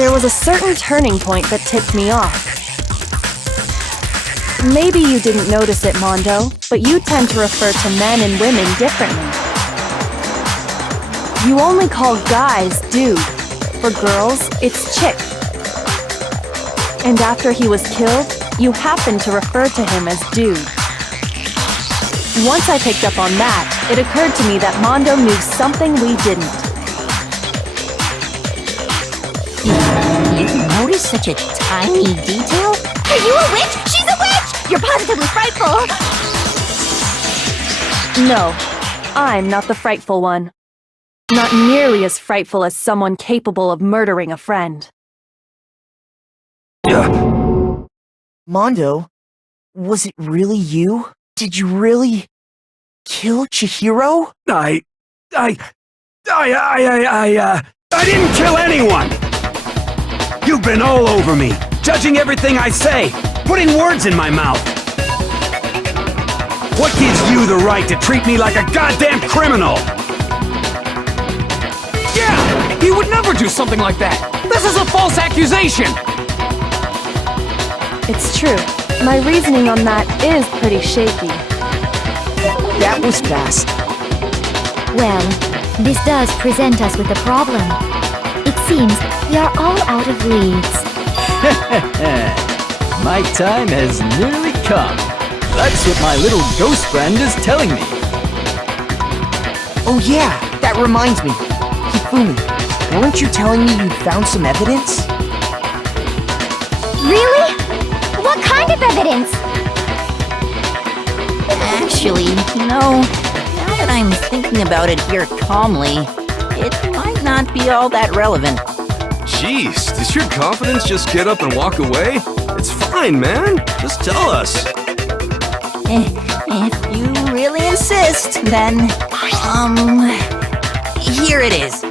There was a certain turning point that tipped me off. Maybe you didn't notice it, Mondo, but you tend to refer to men and women differently. You only call guys dude. For girls, it's chick. And after he was killed, you happened to refer to him as dude. Once I picked up on that, it occurred to me that Mondo knew something we didn't. You noticed such a tiny detail? Are you a witch? She's a witch! You're positively frightful! No, I'm not the frightful one. Not nearly as frightful as someone capable of murdering a friend. Mondo, was it really you? Did you really kill Chihiro? I didn't kill anyone! You've been all over me, judging everything I say, putting words in my mouth. What gives you the right to treat me like a goddamn criminal? Yeah! He would never do something like that! This is a false accusation! It's true. My reasoning on that is pretty shaky. That was fast. Well, this does present us with a problem. It seems we are all out of leads. My time has nearly come. That's what my little ghost friend is telling me. Oh yeah, that reminds me. Hifumi, weren't you telling me you'd found some evidence? Really? What kind of evidence? Actually, now that I'm thinking about it here calmly, it might not be all that relevant. Jeez, does your confidence just get up and walk away? It's fine, man. Just tell us. If you really insist, then, here it is.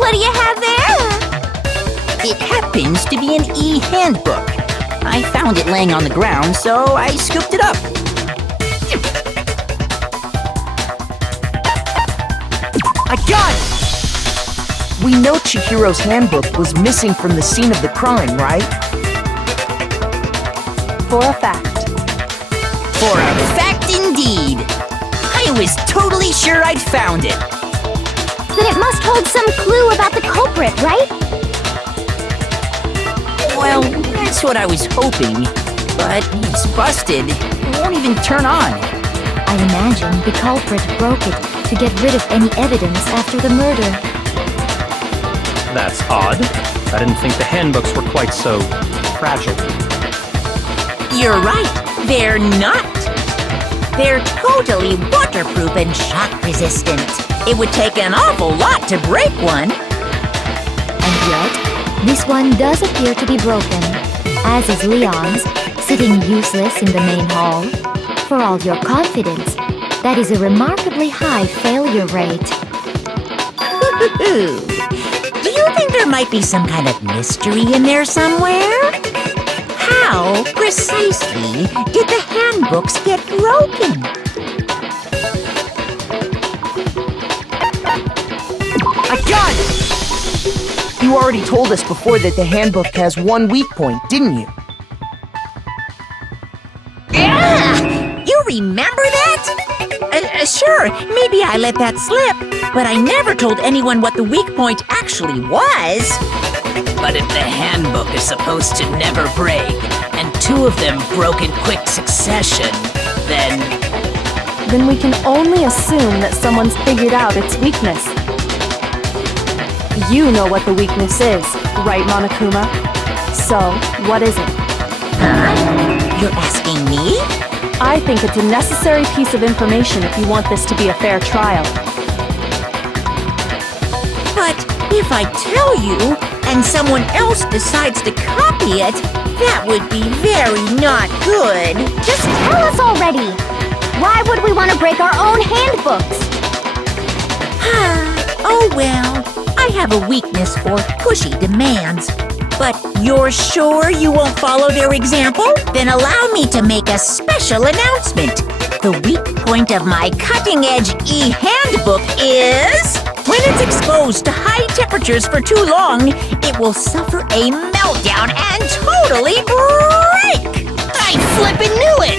What do you have there? It happens to be an e-handbook. I found it laying on the ground, so I scooped it up. I got it! We know Chihiro's handbook was missing from the scene of the crime, right? For a fact. For a fact indeed. I was totally sure I'd found it. Then it must hold some clue about the culprit, right? Well, that's what I was hoping. But it's busted. It won't even turn on. I imagine the culprit broke it to get rid of any evidence after the murder. That's odd. I didn't think the handbooks were quite so fragile. You're right. They're not. They're totally waterproof and shock resistant. It would take an awful lot to break one. And yet, this one does appear to be broken, as is Leon's, sitting useless in the main hall. For all your confidence, that is a remarkably high failure rate. Do you think there might be some kind of mystery in there somewhere? How precisely did the handbooks get broken? I got it! You already told us before that the handbook has one weak point, didn't you? You remember that? Sure, maybe I let that slip, but I never told anyone what the weak point actually was. But if the handbook is supposed to never break, and two of them broke in quick succession, then we can only assume that someone's figured out its weakness. You know what the weakness is, right, Monokuma? So, what is it? You're asking me? I think it's a necessary piece of information if you want this to be a fair trial. But if I tell you, and someone else decides to copy it, that would be very not good. Just tell us already! Why would we want to break our own handbooks? Oh well, I have a weakness for pushy demands. But you're sure you won't follow their example? Then allow me to make a special announcement. The weak point of my cutting-edge e-handbook is... When it's it's exposed to high temperatures for too long, it will suffer a meltdown and totally break! I flippin' knew it!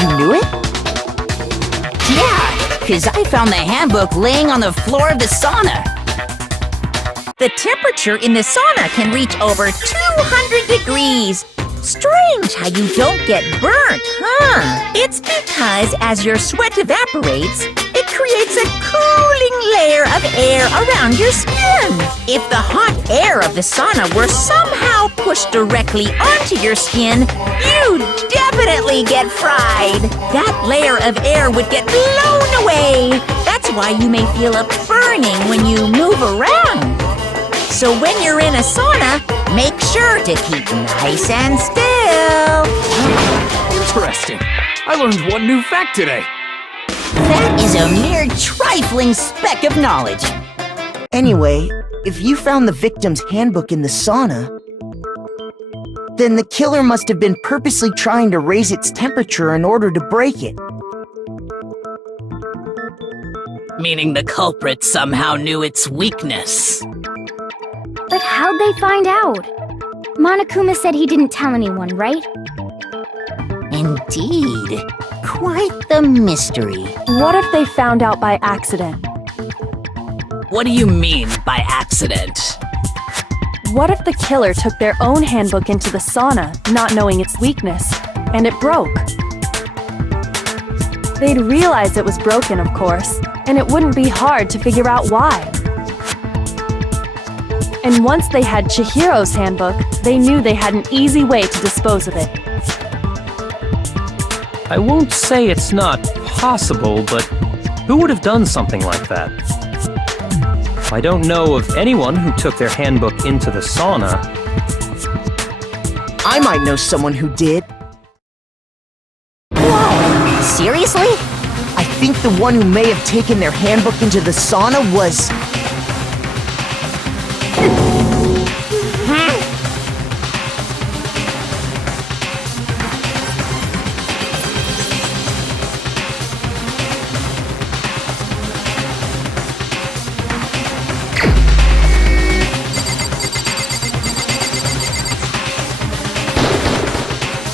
You knew it? Yeah, because I found the handbook laying on the floor of the sauna. The temperature in the sauna can reach over 200 degrees. Strange how you don't get burnt, huh? It's because as your sweat evaporates, it creates a cooling layer of air around your skin. If the hot air of the sauna were somehow pushed directly onto your skin, you'd definitely get fried. That layer of air would get blown away. That's why you may feel a burning when you move around. So when you're in a sauna, make sure to keep nice and still. Interesting. I learned one new fact today. That is a mere trifling speck of knowledge. Anyway, if you found the victim's handbook in the sauna, then the killer must have been purposely trying to raise its temperature in order to break it. Meaning the culprit somehow knew its weakness. But how'd they find out? Monokuma said he didn't tell anyone, right? Indeed. Quite the mystery. What if they found out by accident? What do you mean by accident? What if the killer took their own handbook into the sauna, not knowing its weakness, and it broke? They'd realize it was broken, of course, and it wouldn't be hard to figure out why. And once they had Chihiro's handbook, they knew they had an easy way to dispose of it. I won't say it's not possible, but who would have done something like that? I don't know of anyone who took their handbook into the sauna. I might know someone who did. Whoa! Seriously? I think the one who may have taken their handbook into the sauna was...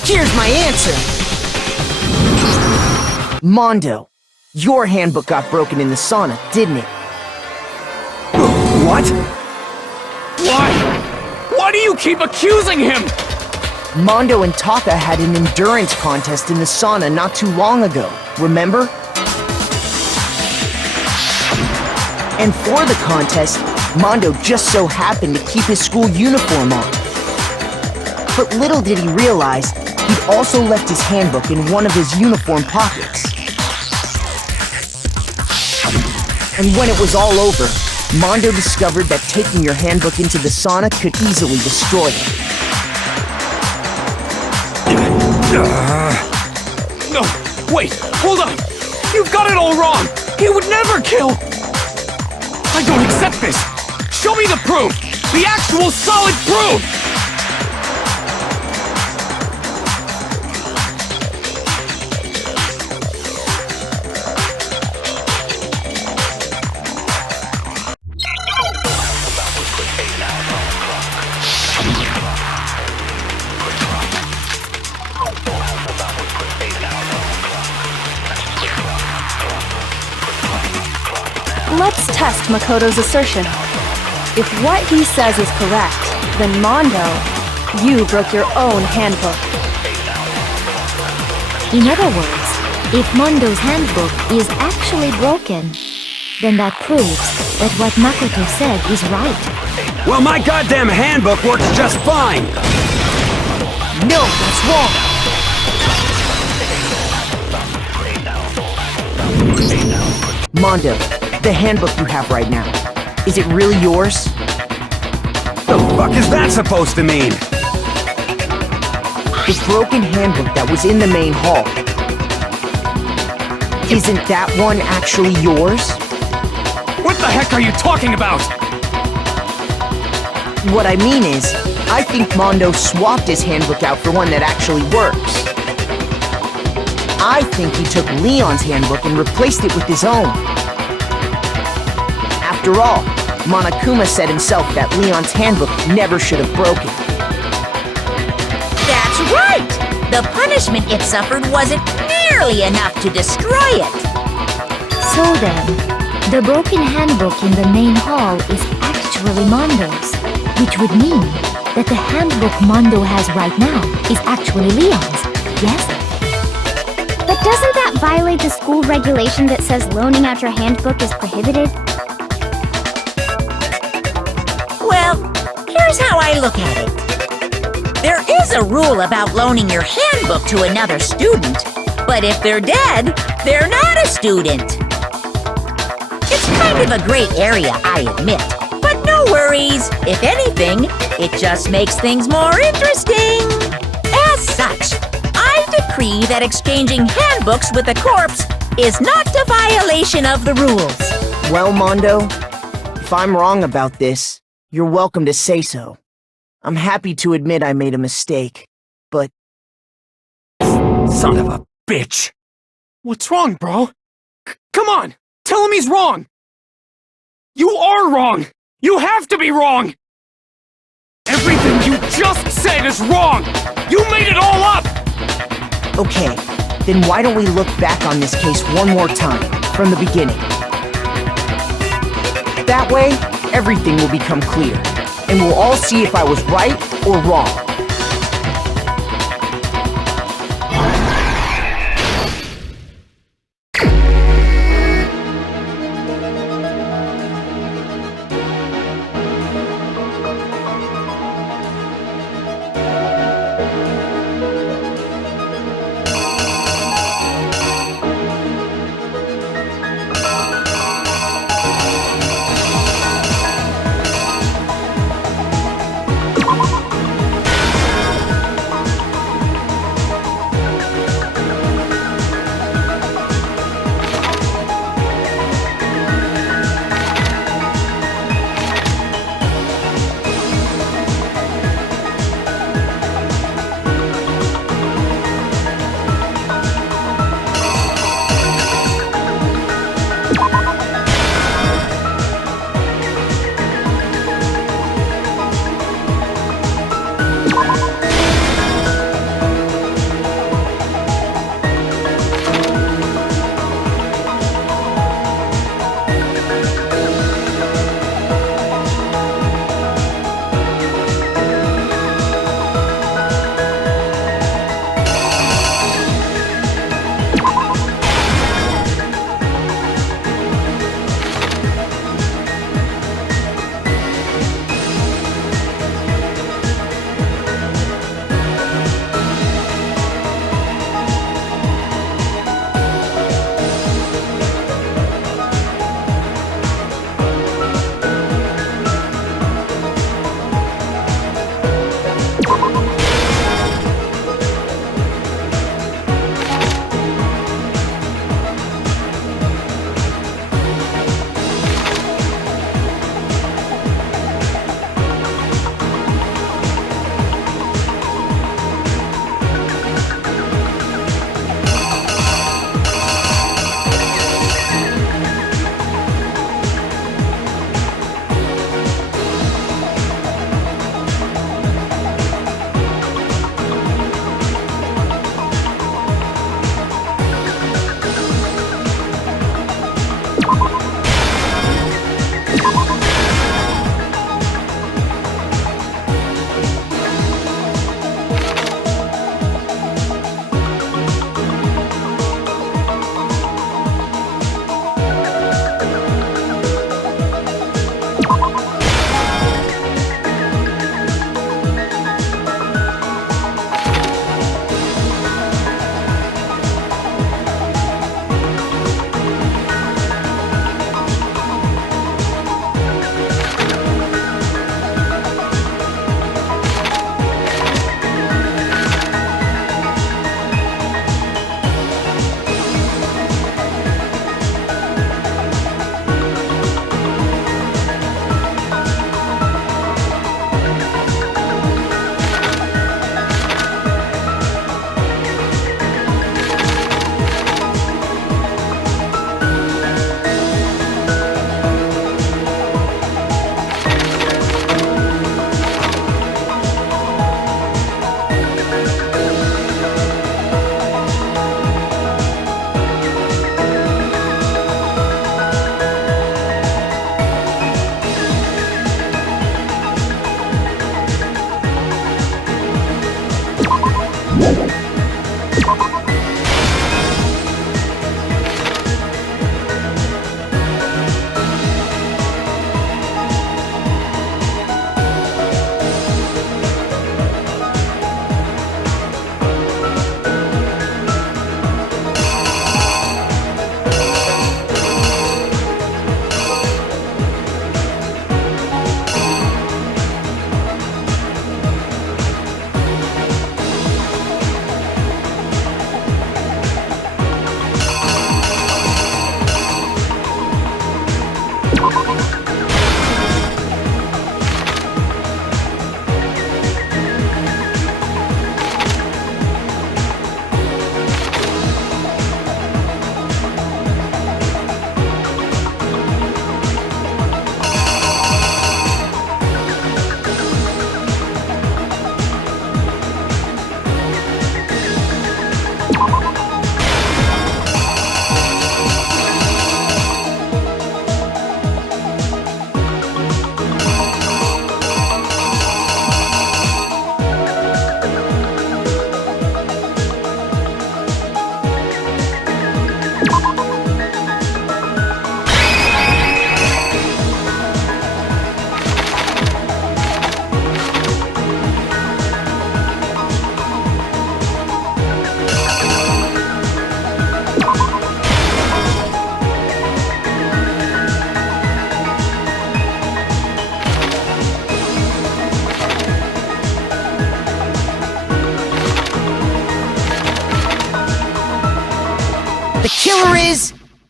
Here's my answer! Mondo, your handbook got broken in the sauna, didn't it? What? Why? Why do you keep accusing him? Mondo and Taka had an endurance contest in the sauna not too long ago, remember? And for the contest, Mondo just so happened to keep his school uniform on. But little did he realize, he'd also left his handbook in one of his uniform pockets. And when it was all over, Mondo discovered that taking your handbook into the sauna could easily destroy it. No, wait, hold on! You've got it all wrong! He would never kill! I don't accept this! Show me the proof! The actual solid proof! Let's test Makoto's assertion. If what he says is correct, then Mondo, you broke your own handbook. In other words, if Mondo's handbook is actually broken, then that proves that what Makoto said is right. Well, my goddamn handbook works just fine! No, that's wrong! Mondo, the handbook you have right now, is it really yours? The fuck is that supposed to mean? The broken handbook that was in the main hall. Isn't that one actually yours? What the heck are you talking about? What I mean is, I think Mondo swapped his handbook out for one that actually works. I think he took Leon's handbook and replaced it with his own. After all, Monokuma said himself that Leon's handbook never should have broken. That's right! The punishment it suffered wasn't nearly enough to destroy it. So then, the broken handbook in the main hall is actually Mondo's, which would mean that the handbook Mondo has right now is actually Leon's, yes? But doesn't that violate the school regulation that says loaning out your handbook is prohibited? Well, here's how I look at it. There is a rule about loaning your handbook to another student, but if they're dead, they're not a student. It's kind of a gray area, I admit, but no worries. If anything, it just makes things more interesting. As such, I decree that exchanging handbooks with a corpse is not a violation of the rules. Well, Mondo, if I'm wrong about this, you're welcome to say so. I'm happy to admit I made a mistake, but... Son of a bitch! What's wrong, bro? Come on! Tell him he's wrong! You are wrong! You have to be wrong! Everything you just said is wrong! You made it all up! Okay, then why don't we look back on this case one more time, from the beginning? That way, everything will become clear, and we'll all see if I was right or wrong.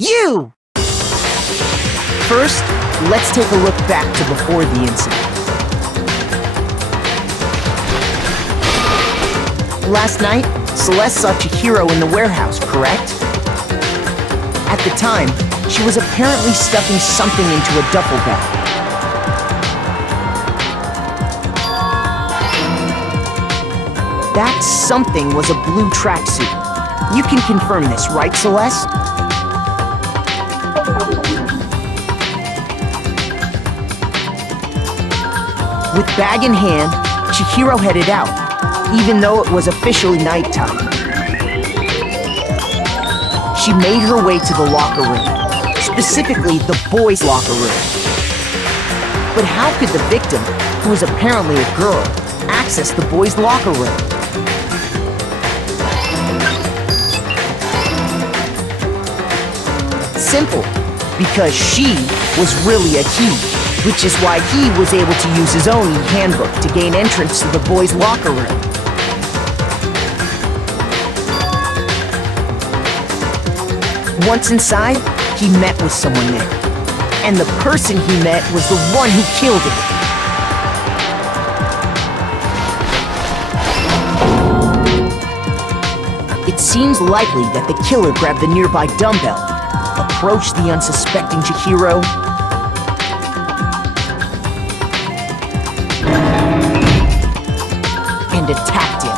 You! First, let's take a look back to before the incident. Last night, Celeste saw Chihiro in the warehouse, correct? At the time, she was apparently stuffing something into a duffel bag. That something was a blue tracksuit. You can confirm this, right, Celeste? With bag in hand, Chihiro headed out, even though it was officially nighttime. She made her way to the locker room, specifically the boys' locker room. But how could the victim, who was apparently a girl, access the boys' locker room? Simple, because she was really a he, which is why he was able to use his own handbook to gain entrance to the boys' locker room. Once inside, he met with someone there, and the person he met was the one who killed him. It seems likely that the killer grabbed the nearby dumbbell, approached the unsuspecting Chihiro, and attacked him.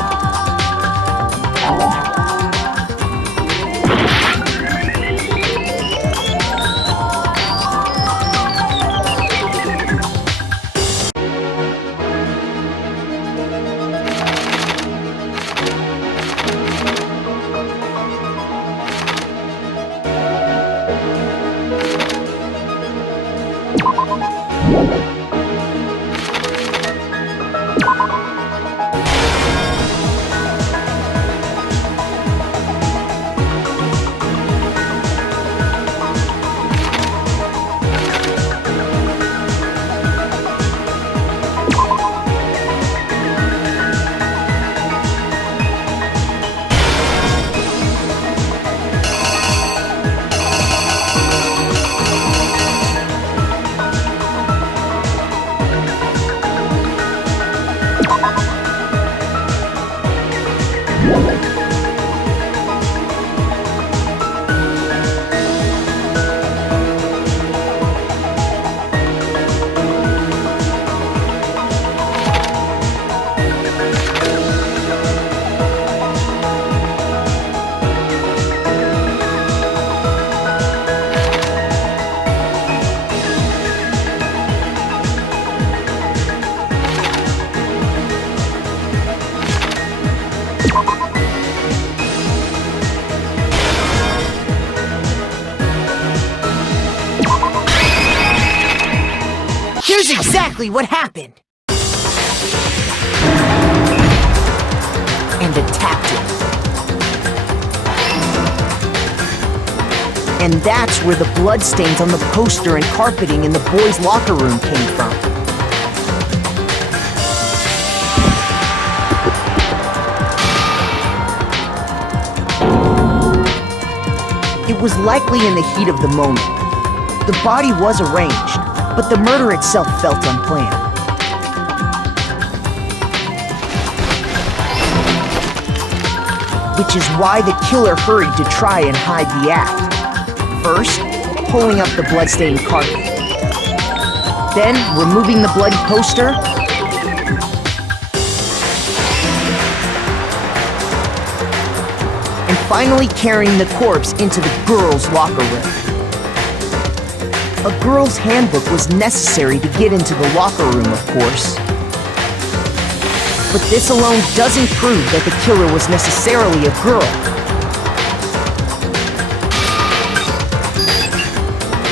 Here's exactly what happened. And attacked him. And that's where the bloodstains on the poster and carpeting in the boys' locker room came from. It was likely in the heat of the moment. The body was arranged, but the murder itself felt unplanned. Which is why the killer hurried to try and hide the act. First, pulling up the bloodstained carpet. Then, removing the bloody poster. And finally carrying the corpse into the girls' locker room. A girl's handbook was necessary to get into the locker room, of course. But this alone doesn't prove that the killer was necessarily a girl.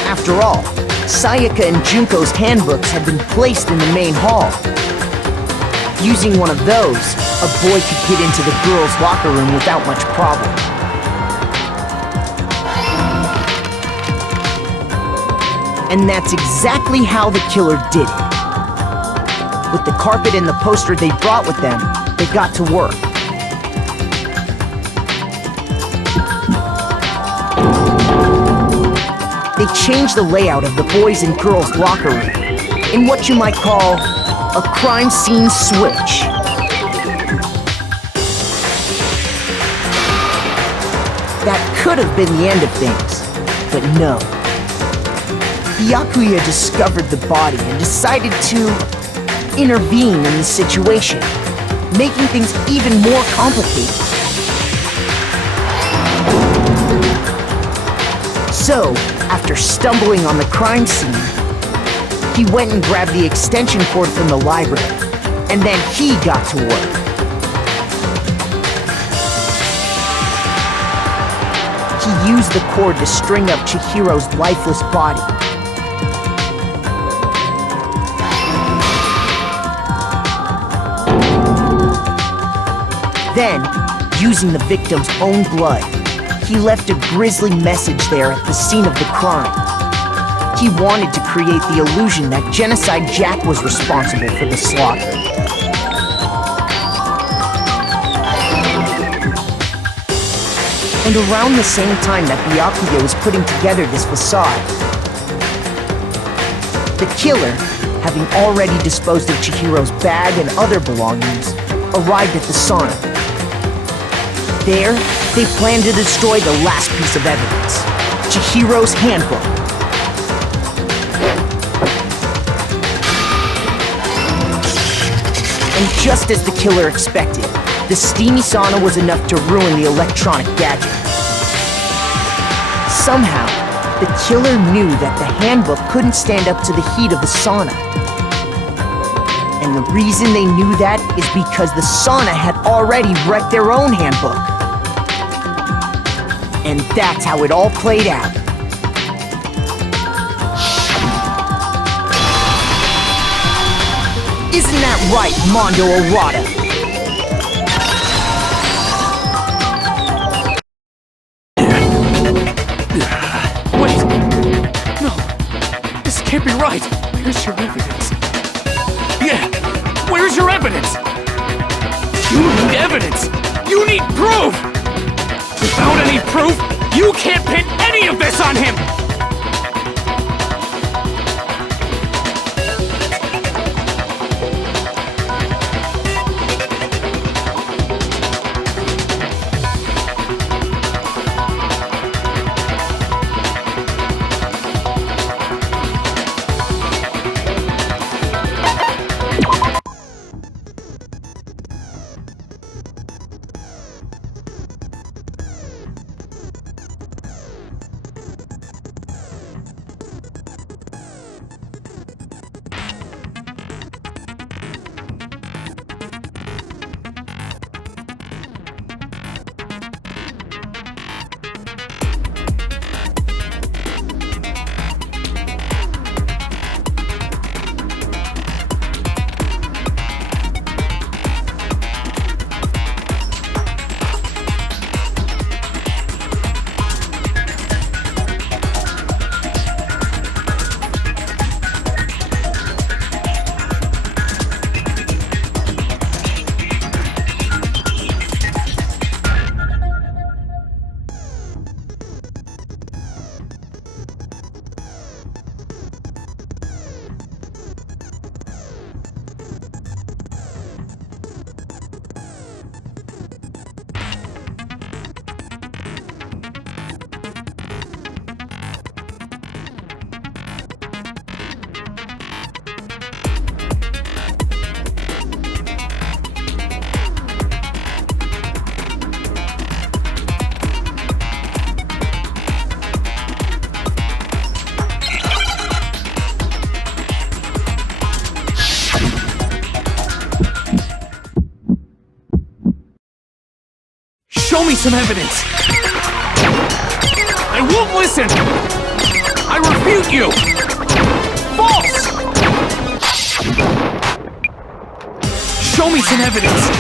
After all, Sayaka and Junko's handbooks had been placed in the main hall. Using one of those, a boy could get into the girls' locker room without much problem. And that's exactly how the killer did it. With the carpet and the poster they brought with them, they got to work. they changed the layout of the boys' and girls' locker room in what you might call a crime scene switch. That could have been the end of things, but no. Byakuya discovered the body and decided to intervene in the situation, making things even more complicated. So, after stumbling on the crime scene, he went and grabbed the extension cord from the library, and then he got to work. He used the cord to string up Chihiro's lifeless body. Then, using the victim's own blood, he left a grisly message there at the scene of the crime. He wanted to create the illusion that Genocide Jack was responsible for the slaughter. And around the same time that Byakuya was putting together this facade, the killer, having already disposed of Chihiro's bag and other belongings, arrived at the sauna. There, they planned to destroy the last piece of evidence, Chihiro's handbook. And just as the killer expected, the steamy sauna was enough to ruin the electronic gadget. Somehow, the killer knew that the handbook couldn't stand up to the heat of the sauna. And the reason they knew that is because the sauna had already wrecked their own handbook. And that's how it all played out. Isn't that right, Mondo Arata? Wait! No! This can't be right! Where's your evidence? Yeah! Where's your evidence? You need evidence! You need proof! Without any proof, you can't pin any of this on him! Show me some evidence! I won't listen! I refute you! False! Show me some evidence!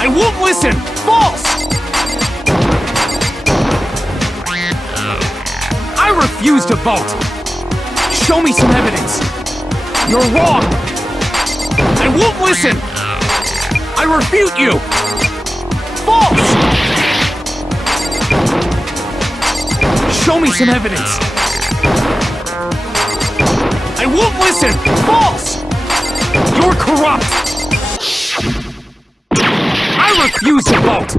I won't listen! False! I refuse to vote! Show me some evidence! You're wrong! I won't listen! I refute you! False! Show me some evidence! I won't listen! False! You're corrupt! I refuse to vote!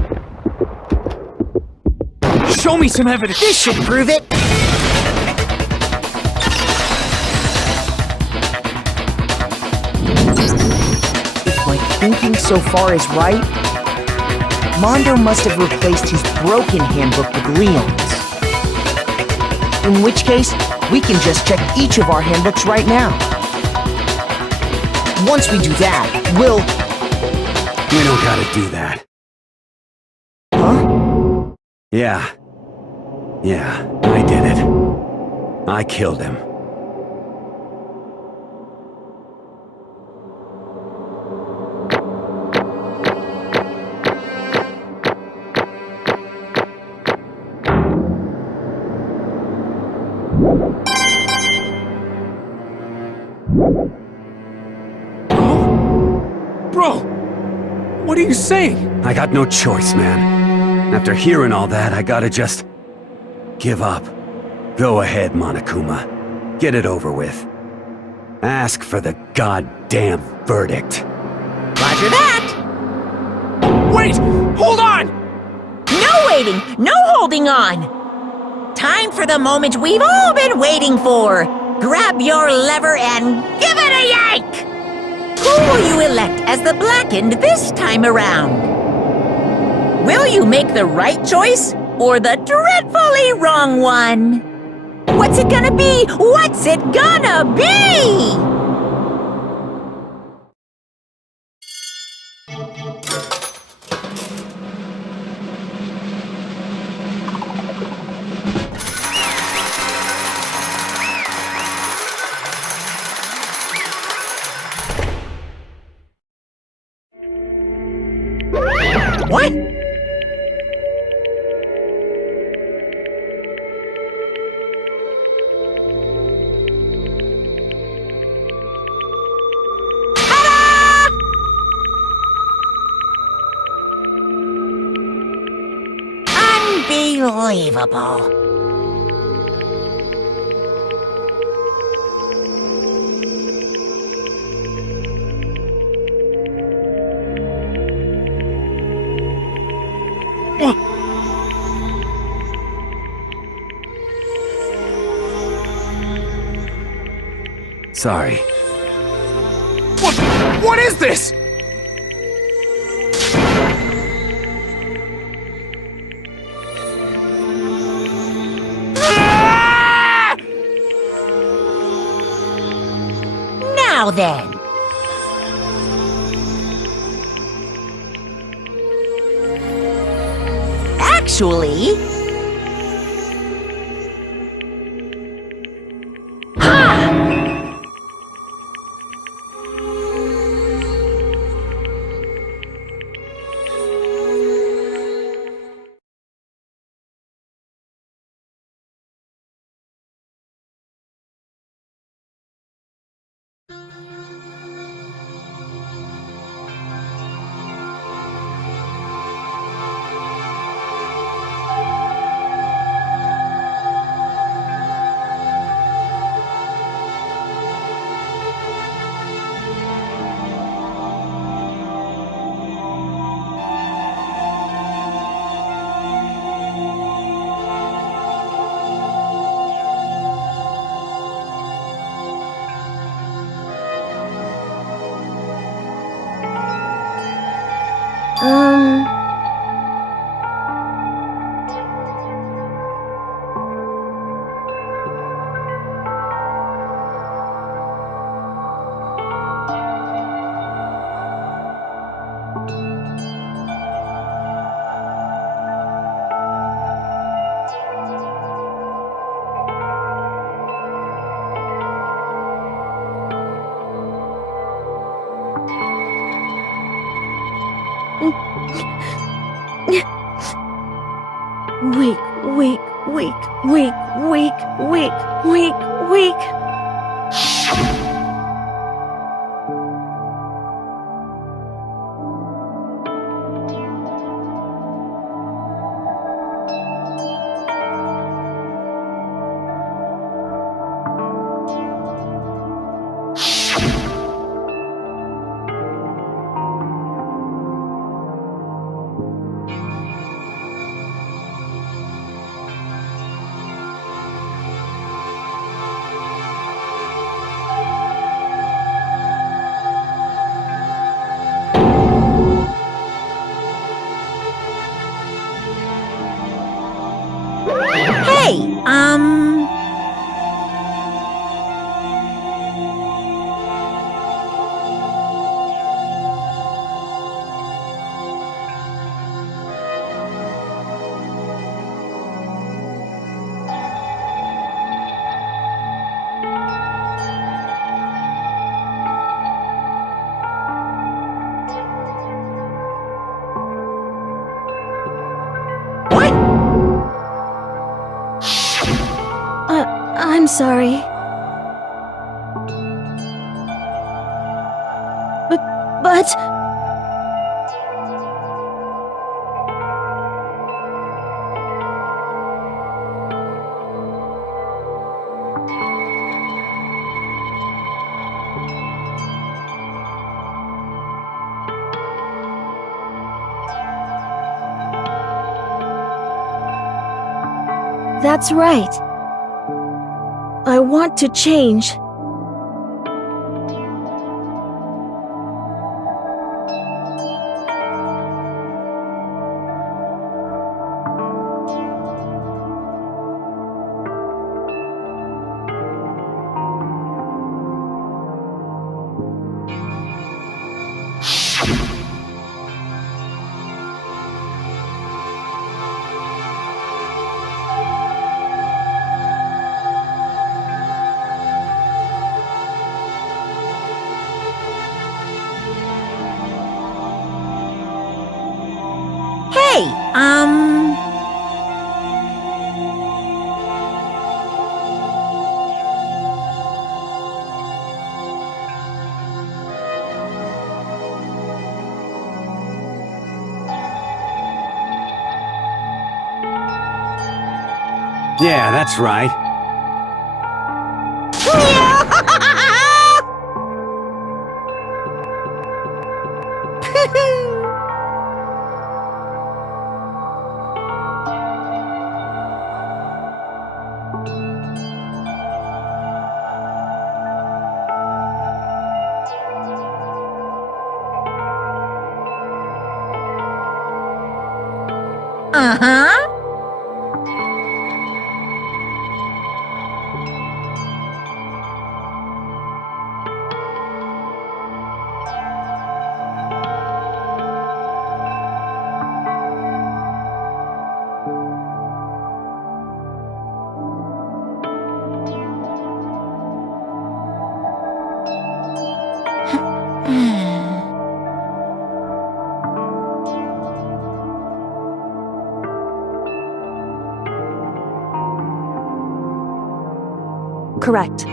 Show me some evidence! This should prove it! If my thinking so far is right, Mondo must have replaced his broken handbook with Leon's. In which case, we can just check each of our handbooks right now. Once we do that, we'll... We don't gotta do that. Huh? Yeah, I did it. I killed him. Bro! What are you saying? I got no choice, man. After hearing all that, I gotta just... give up. Go ahead, Monokuma. Get it over with. Ask for the goddamn verdict. Roger that! Wait! Hold on! No waiting! No holding on! Time for the moment we've all been waiting for! Grab your lever and give it a yank! Who will you elect as the Blackened this time around? Will you make the right choice or the dreadfully wrong one? What's it gonna be? What's it gonna be? What? Unbelievable. Sorry. What is this? Now then. Actually... Weak. I'm sorry. But... That's right. I want to change. Hey, Yeah, that's right. uh-huh. Correct.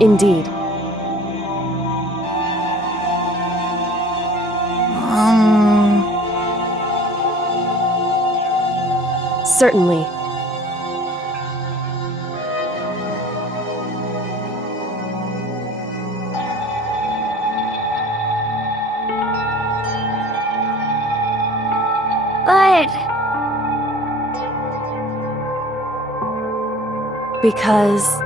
Indeed. Certainly. But... Because...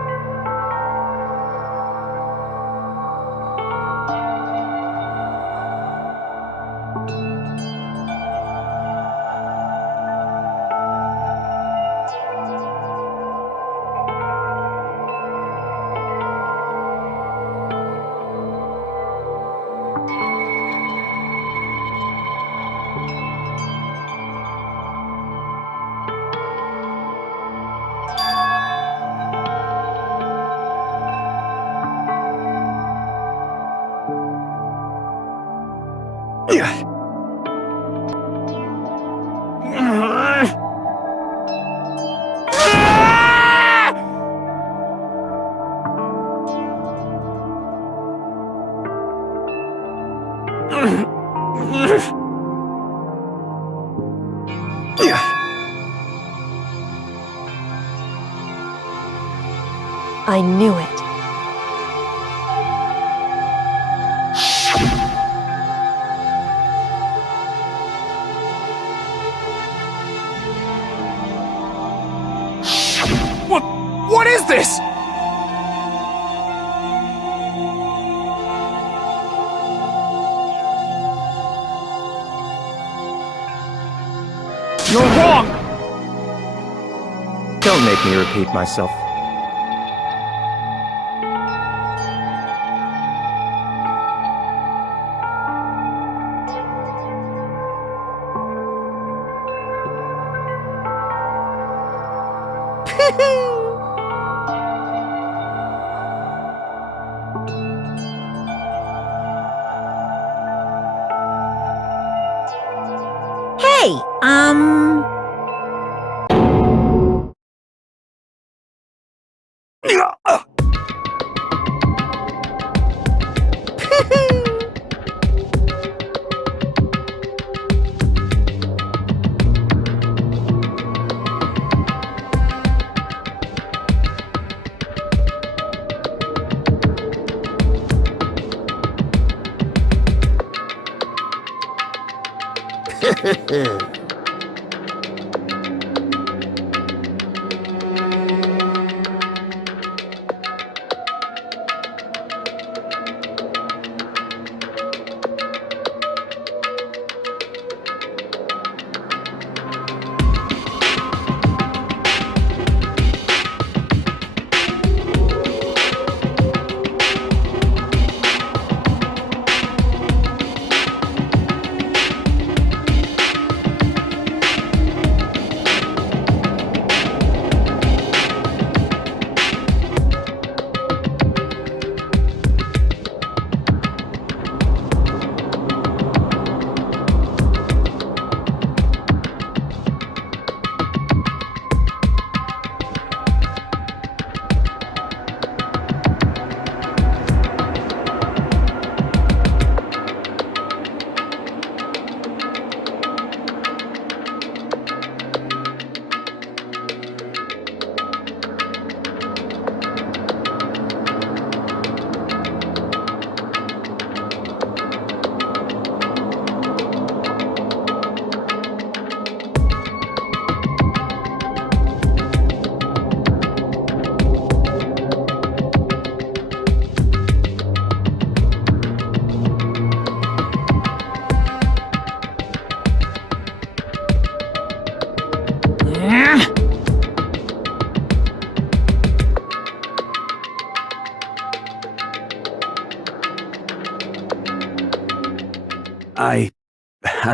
I knew it. What is this? You're wrong! Don't make me repeat myself.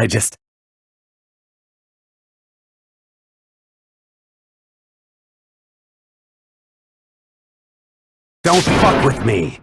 I just... Don't fuck with me!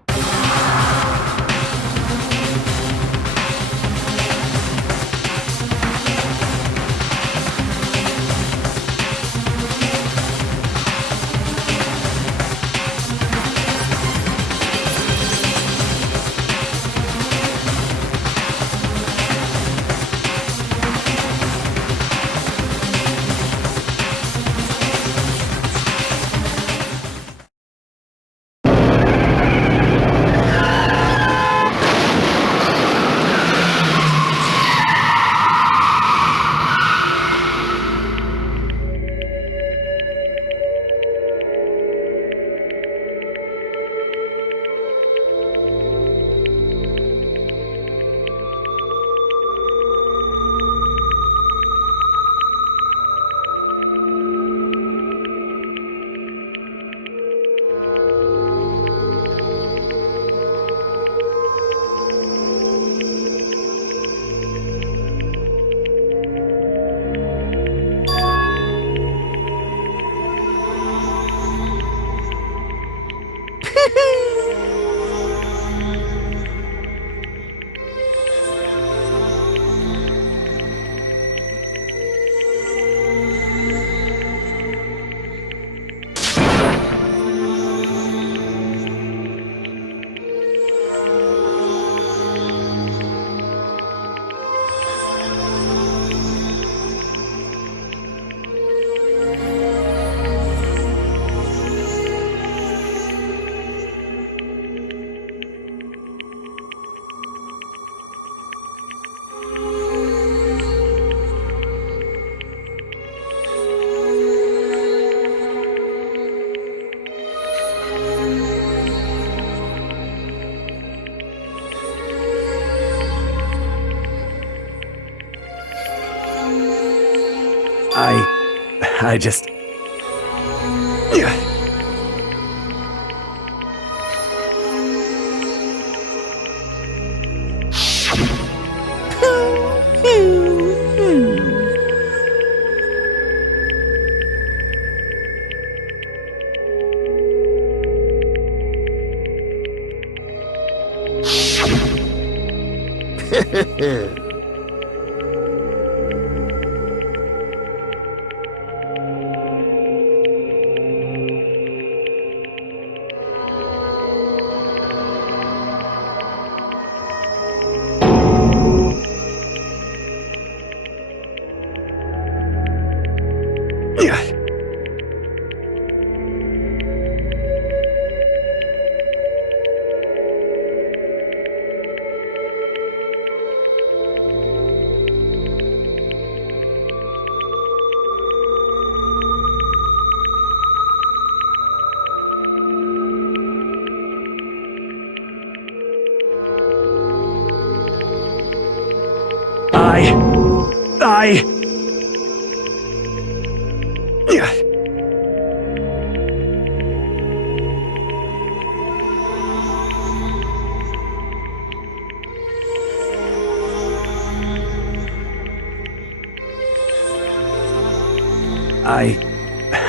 I just...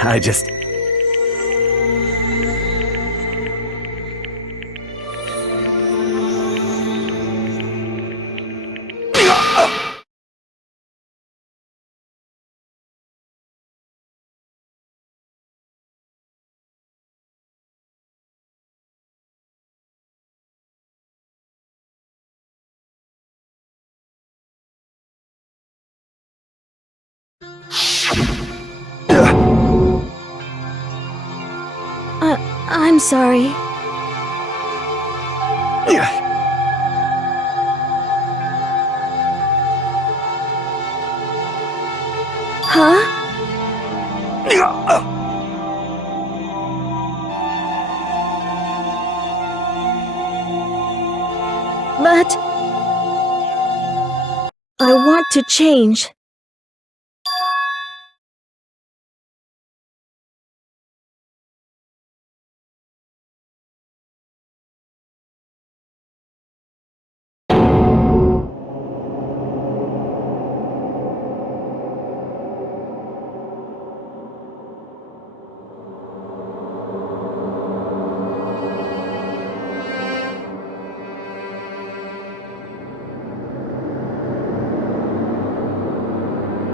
I just... I'm sorry. Huh? But I want to change.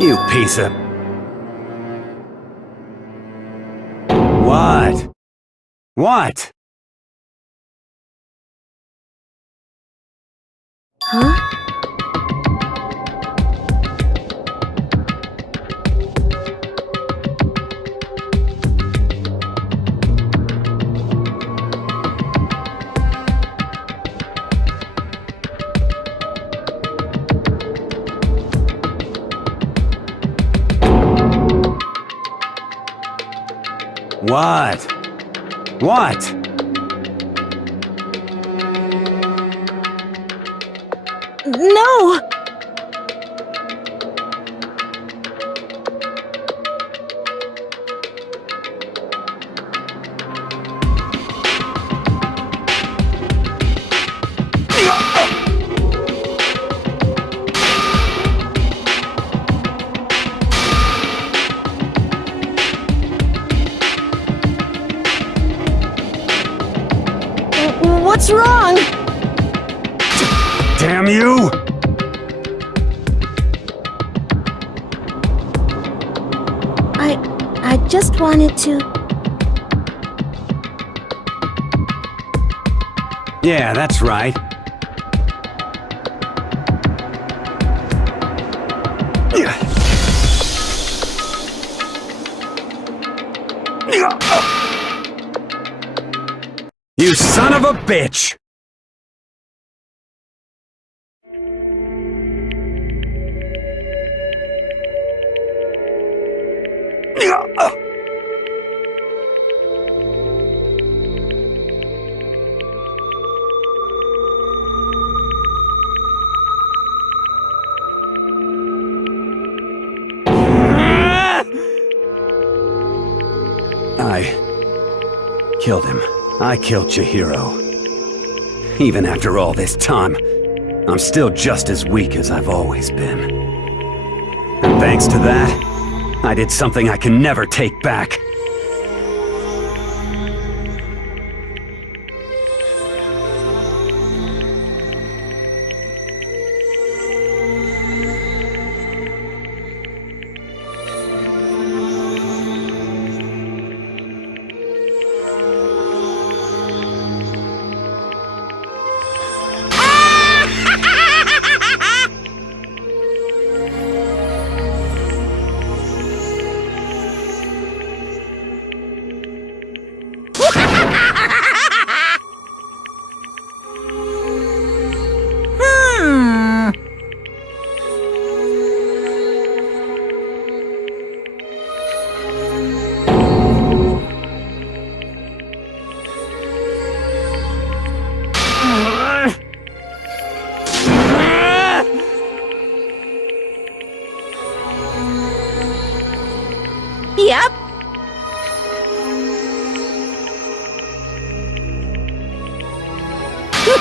You piece of... What? What? Huh? What? What? No! What's wrong? Damn you! I just wanted to... Yeah, that's right. You son of a bitch! I killed him. I killed Chihiro. Even after all this time, I'm still just as weak as I've always been. And thanks to that, I did something I can never take back. It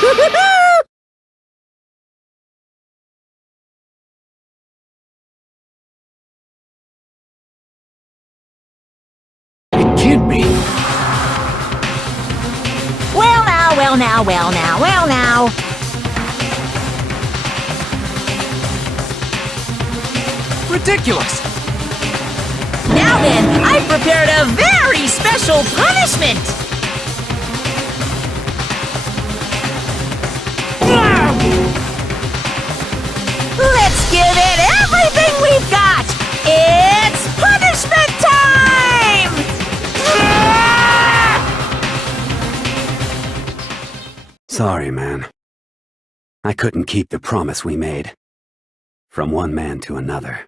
can't be. Well now, well now, well now, well now. Ridiculous. Now then, I've prepared a very special punishment. Let's give it everything we've got. It's punishment time! Sorry, man. I couldn't keep the promise we made. From one man to another.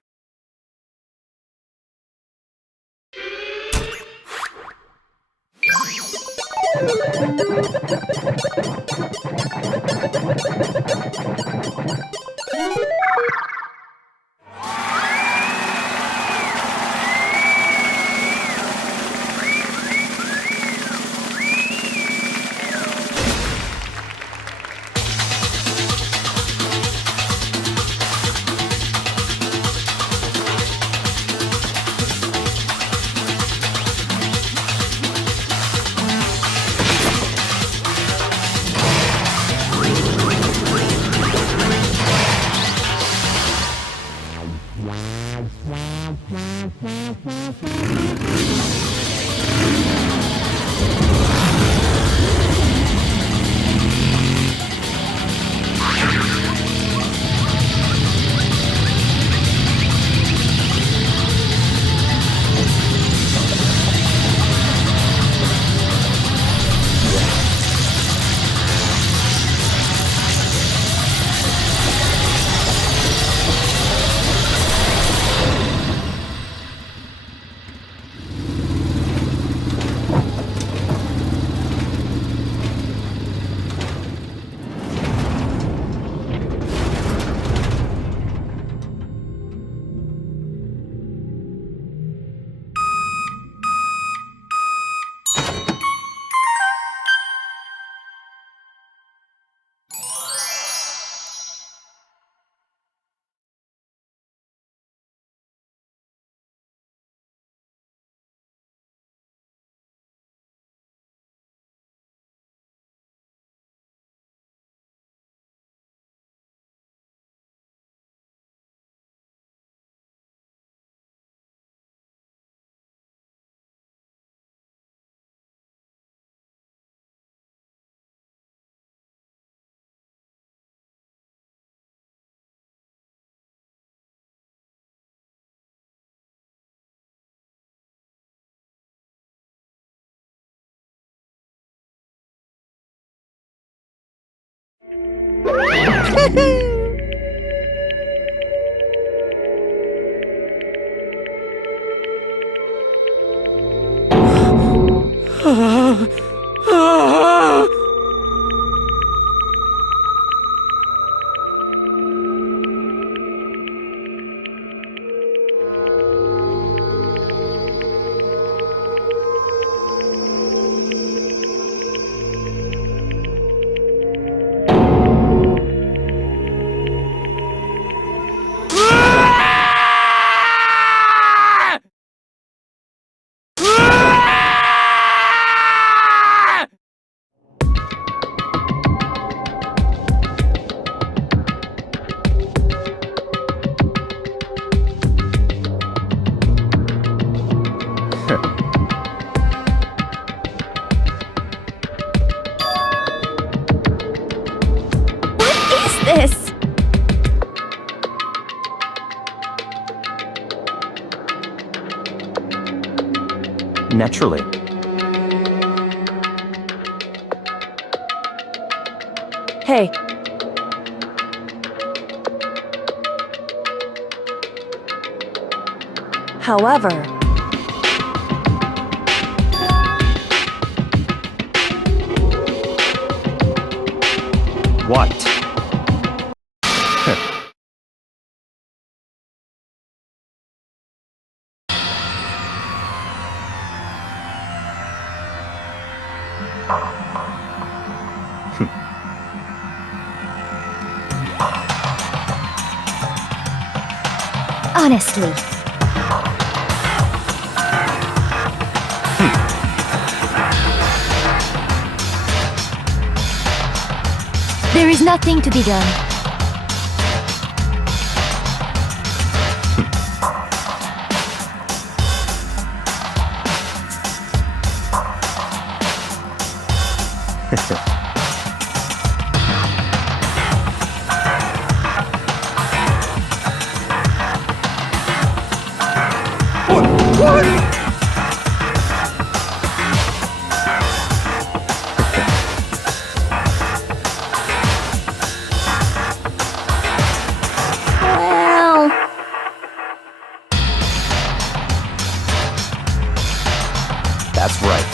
This. Naturally. Hey. However, What? Honestly. There is nothing to be done. Well, That's right.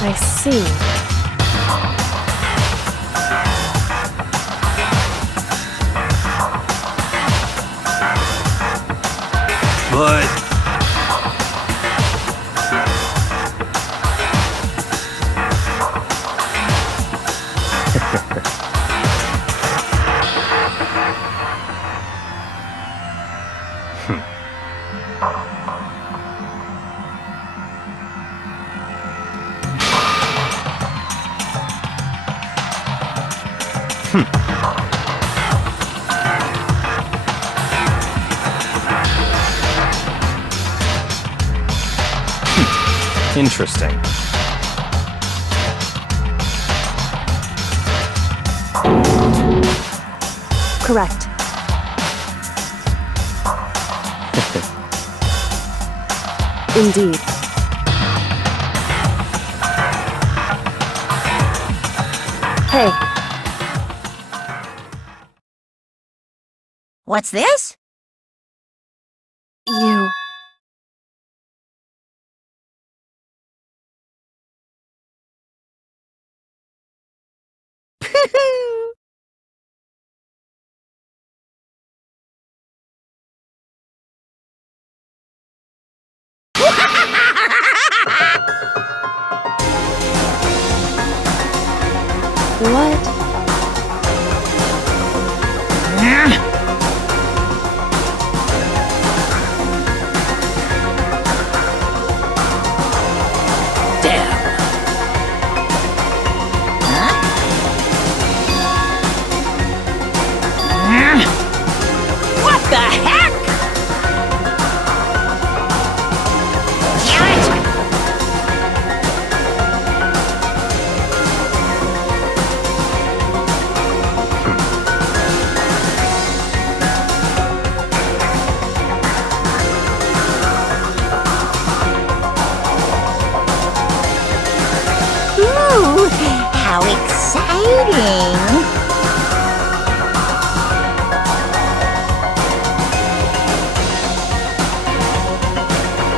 I see. But Interesting. Correct. Indeed. Hey, What's this? you. What? Damn. What the heck? Damn it! Ooh, how exciting!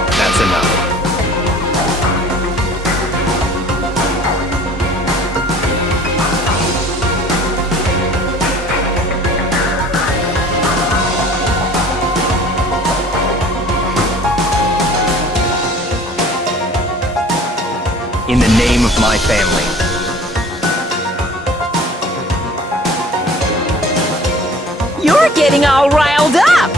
That's enough. In the name of my family. You're getting all riled up!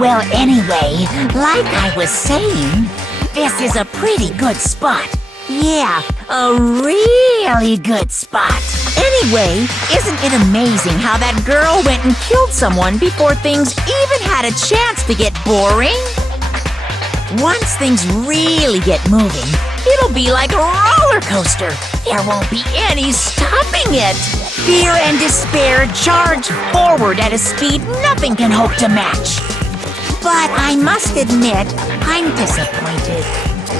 Well, anyway, like I was saying, this is a pretty good spot. Yeah, a really good spot. Anyway, isn't it amazing how that girl went and killed someone before things even had a chance to get boring? Once things really get moving, it'll be like a roller coaster. There won't be any stopping it. Fear and despair charge forward at a speed nothing can hope to match. But I must admit, I'm disappointed.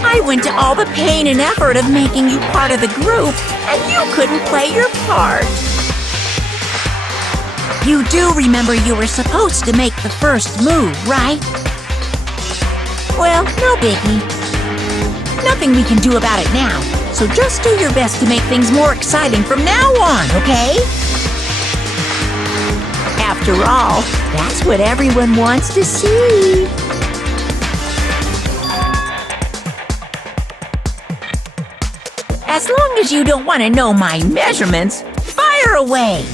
I went to all the pain and effort of making you part of the group, and you couldn't play your part. You do remember you were supposed to make the first move, right? Well, no biggie. Nothing we can do about it now, so just do your best to make things more exciting from now on, okay? After all, that's what everyone wants to see. As long as you don't want to know my measurements, fire away!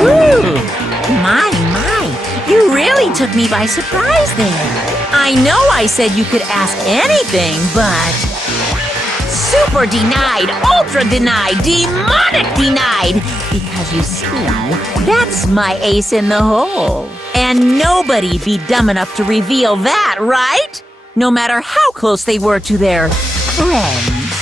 Ooh, my, you really took me by surprise there. I know I said you could ask anything, but... Super denied, ultra denied, demonic denied! Because you see, that's my ace in the hole. And nobody'd be dumb enough to reveal that, right? No matter how close they were to their friends.